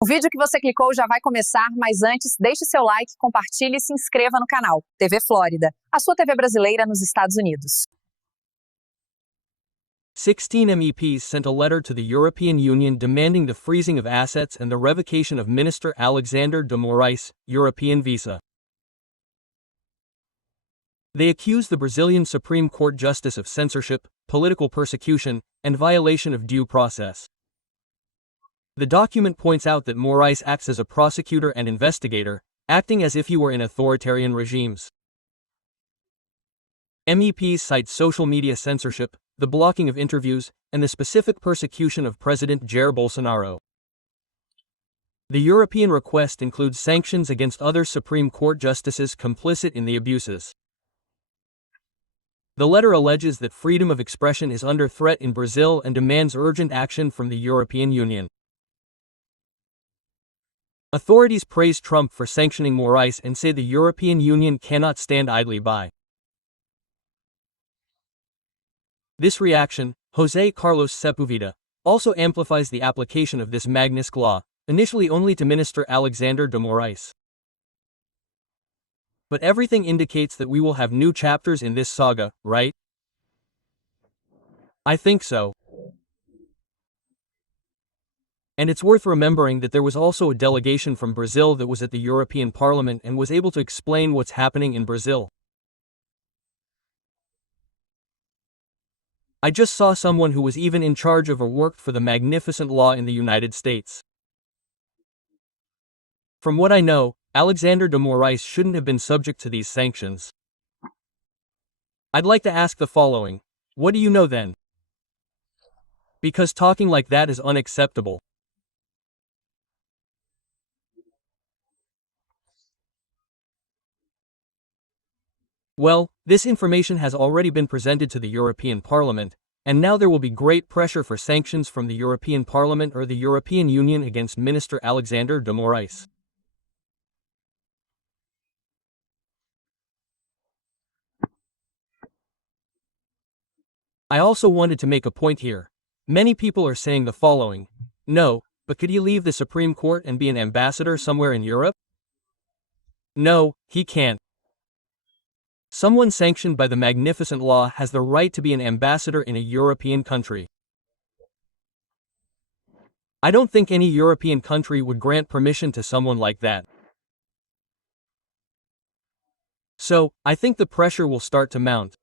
O vídeo que você clicou já vai começar, mas antes, deixe seu like, compartilhe e se inscreva no canal. TV Flórida, a sua TV brasileira nos Estados Unidos. 16 MEPs sent a letter to the European Union demanding the freezing of assets and the revocation of Minister Alexander de Moraes' European visa. They accuse the Brazilian Supreme Court justice of censorship, political persecution, and violation of due process. The document points out that Moraes acts as a prosecutor and investigator, acting as if he were in authoritarian regimes. MEPs cite social media censorship, the blocking of interviews, and the specific persecution of President Jair Bolsonaro. The European request includes sanctions against other Supreme Court justices complicit in the abuses. The letter alleges that freedom of expression is under threat in Brazil and demands urgent action from the European Union. Authorities praise Trump for sanctioning Moraes and say the European Union cannot stand idly by. This reaction, José Carlos Sepúlveda, also amplifies the application of this Magnitsky Law, initially only to Minister Alexander de Moraes. But everything indicates that we will have new chapters in this saga, right? I think so. And it's worth remembering that there was also a delegation from Brazil that was at the European Parliament and was able to explain what's happening in Brazil. I just saw someone who was even in charge of or worked for the magnificent law in the United States. From what I know, Alexander de Moraes shouldn't have been subject to these sanctions. I'd like to ask the following: what do you know then? Because talking like that is unacceptable. Well, this information has already been presented to the European Parliament, and now there will be great pressure for sanctions from the European Parliament or the European Union against Minister Alexander de Moraes. I also wanted to make a point here. Many people are saying the following: no, but could he leave the Supreme Court and be an ambassador somewhere in Europe? No, he can't. Someone sanctioned by the magnificent law has the right to be an ambassador in a European country. I don't think any European country would grant permission to someone like that. So, I think the pressure will start to mount.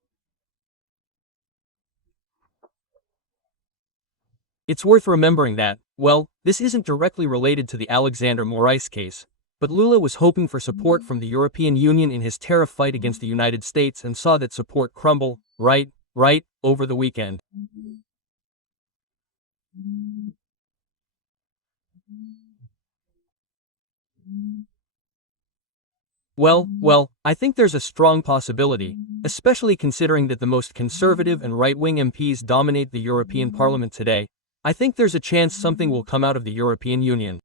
It's worth remembering that, well, this isn't directly related to the Alexander Moraes case, but Lula was hoping for support from the European Union in his tariff fight against the United States and saw that support crumble, right, over the weekend. Well, I think there's a strong possibility, especially considering that the most conservative and right-wing MPs dominate the European Parliament today. I think there's a chance something will come out of the European Union.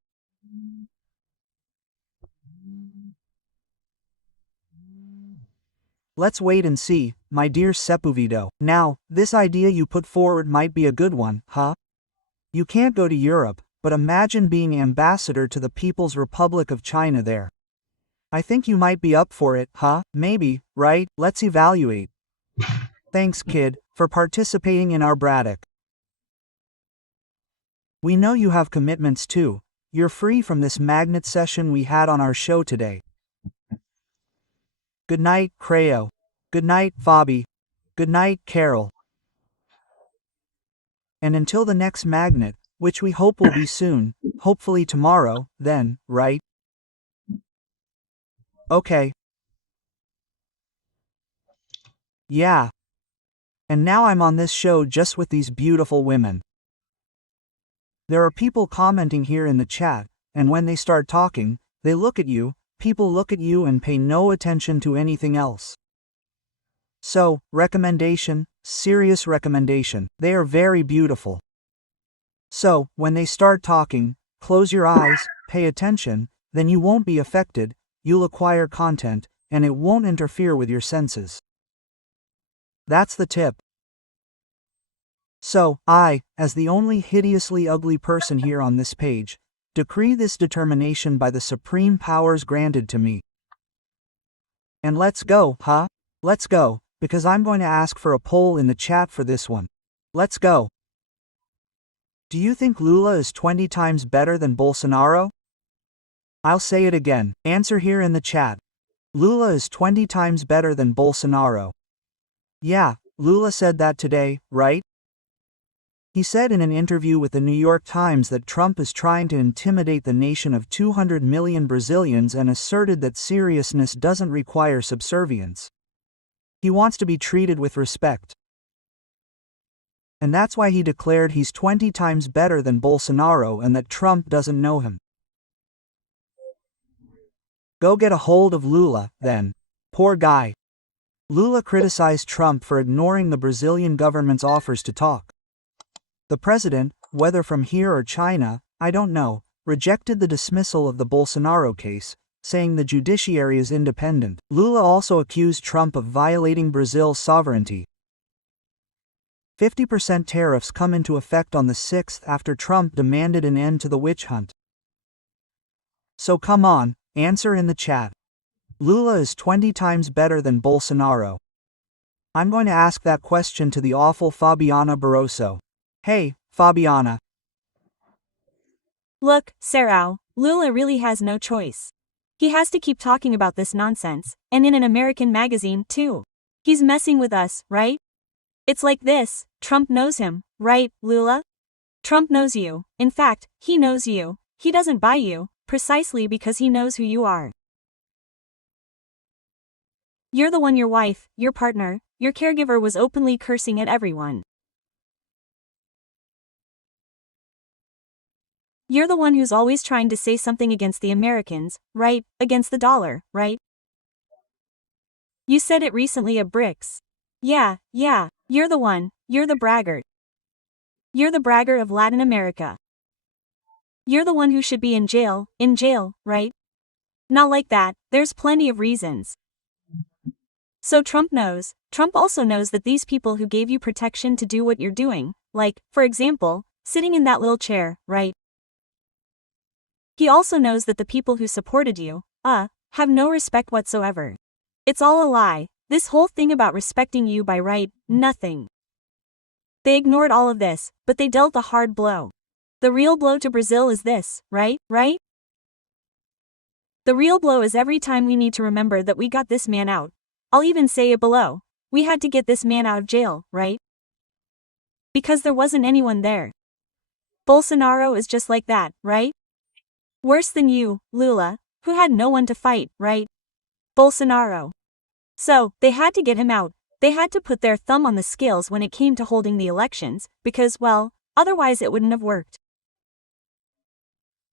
Let's wait and see, my dear Sepúlveda. Now, this idea you put forward might be a good one, huh? You can't go to Europe, but imagine being ambassador to the People's Republic of China there. I think you might be up for it, huh? Maybe, right? Let's evaluate. Thanks, kid, for participating in our Braddock. We know you have commitments too. You're free from this magnet session we had on our show today. Good night, Creo. Good night, Fabi. Good night, Carol. And until the next magnet, which we hope will be soon, hopefully tomorrow, then, right? Okay. Yeah. And now I'm on this show just with these beautiful women. There are people commenting here in the chat, and when they start talking, they look at you, people look at you and pay no attention to anything else. So, recommendation, serious recommendation, they are very beautiful. So, when they start talking, close your eyes, pay attention, then you won't be affected, you'll acquire content, and it won't interfere with your senses. That's the tip. So, I, as the only hideously ugly person here on this page, decree this determination by the supreme powers granted to me. And let's go, huh? Let's go, because I'm going to ask for a poll in the chat for this one. Let's go. Do you think Lula is 20 times better than Bolsonaro? I'll say it again. Answer here in the chat. Lula is 20 times better than Bolsonaro. Yeah, Lula said that today, right? He said in an interview with the New York Times that Trump is trying to intimidate the nation of 200 million Brazilians and asserted that seriousness doesn't require subservience. He wants to be treated with respect. And that's why he declared he's 20 times better than Bolsonaro and that Trump doesn't know him. Go get a hold of Lula, then. Poor guy. Lula criticized Trump for ignoring the Brazilian government's offers to talk. The president, whether from here or China, I don't know, rejected the dismissal of the Bolsonaro case, saying the judiciary is independent. Lula also accused Trump of violating Brazil's sovereignty. 50% tariffs come into effect on the 6th after Trump demanded an end to the witch hunt. So come on, answer in the chat. Lula is 20 times better than Bolsonaro. I'm going to ask that question to the awful Fabiana Barroso. Hey, Fabiana. Look, Sarah, Lula really has no choice. He has to keep talking about this nonsense, and in an American magazine, too. He's messing with us, right? It's like this, Trump knows him, right, Lula? Trump knows you. In fact, he knows you. He doesn't buy you, precisely because he knows who you are. You're the one your wife, your partner, your caregiver was openly cursing at everyone. You're the one who's always trying to say something against the Americans, right, against the dollar, right? You said it recently at BRICS. Yeah, you're the one, you're the braggart. You're the braggart of Latin America. You're the one who should be in jail, right? Not like that, there's plenty of reasons. So Trump also knows that these people who gave you protection to do what you're doing, like, for example, sitting in that little chair, right? He also knows that the people who supported you, have no respect whatsoever. It's all a lie, this whole thing about respecting you by right, nothing. They ignored all of this, but they dealt a hard blow. The real blow to Brazil is this, right? The real blow is every time we need to remember that we got this man out. I'll even say it below. We had to get this man out of jail, right? Because there wasn't anyone there. Bolsonaro is just like that, right? Worse than you, Lula, who had no one to fight, right? Bolsonaro. So, they had to get him out. They had to put their thumb on the scales when it came to holding the elections, because, well, otherwise it wouldn't have worked.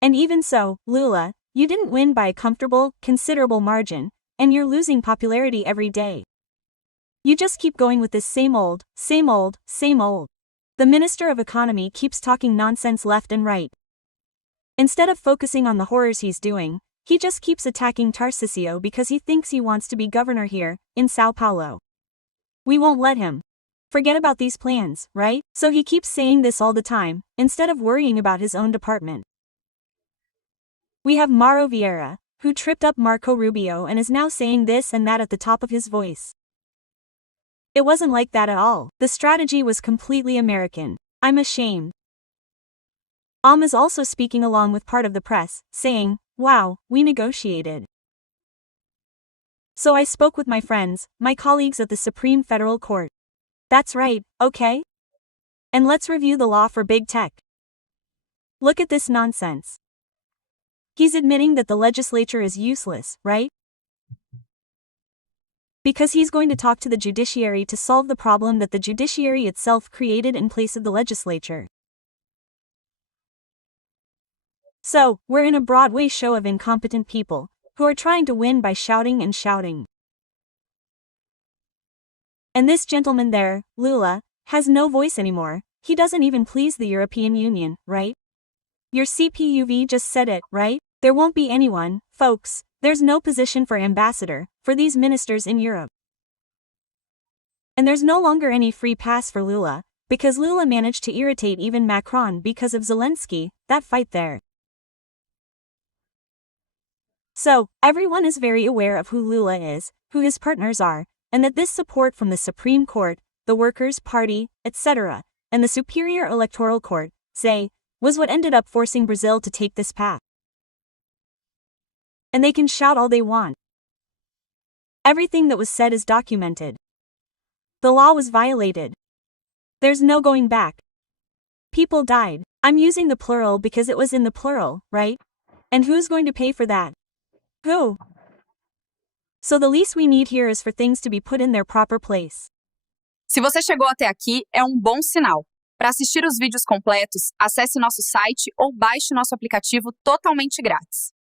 And even so, Lula, you didn't win by a comfortable, considerable margin, and you're losing popularity every day. You just keep going with this same old. The Minister of Economy keeps talking nonsense left and right. Instead of focusing on the horrors he's doing, he just keeps attacking Tarcísio because he thinks he wants to be governor here, in Sao Paulo. We won't let him. Forget about these plans, right? So he keeps saying this all the time, instead of worrying about his own department. We have Mauro Vieira, who tripped up Marco Rubio and is now saying this and that at the top of his voice. It wasn't like that at all. The strategy was completely American. I'm ashamed. Is also speaking along with part of the press, saying, wow, we negotiated. So I spoke with my friends, my colleagues at the Supreme Federal Court. That's right, okay? And let's review the law for big tech. Look at this nonsense. He's admitting that the legislature is useless, right? Because he's going to talk to the judiciary to solve the problem that the judiciary itself created in place of the legislature. So, we're in a Broadway show of incompetent people, who are trying to win by shouting and shouting. And this gentleman there, Lula, has no voice anymore. He doesn't even please the European Union, right? Your CPUV just said it, right? There won't be anyone, folks, there's no position for ambassador, for these ministers in Europe. And there's no longer any free pass for Lula, because Lula managed to irritate even Macron because of Zelensky, that fight there. So, everyone is very aware of who Lula is, who his partners are, and that this support from the Supreme Court, the Workers' Party, etc., and the Superior Electoral Court, say, was what ended up forcing Brazil to take this path. And they can shout all they want. Everything that was said is documented. The law was violated. There's no going back. People died. I'm using the plural because it was in the plural, right? And who's going to pay for that? Who? So the least we need here is for things to be put in their proper place. Se você chegou até aqui, é um bom sinal. Para assistir os vídeos completos, acesse nosso site ou baixe nosso aplicativo totalmente grátis.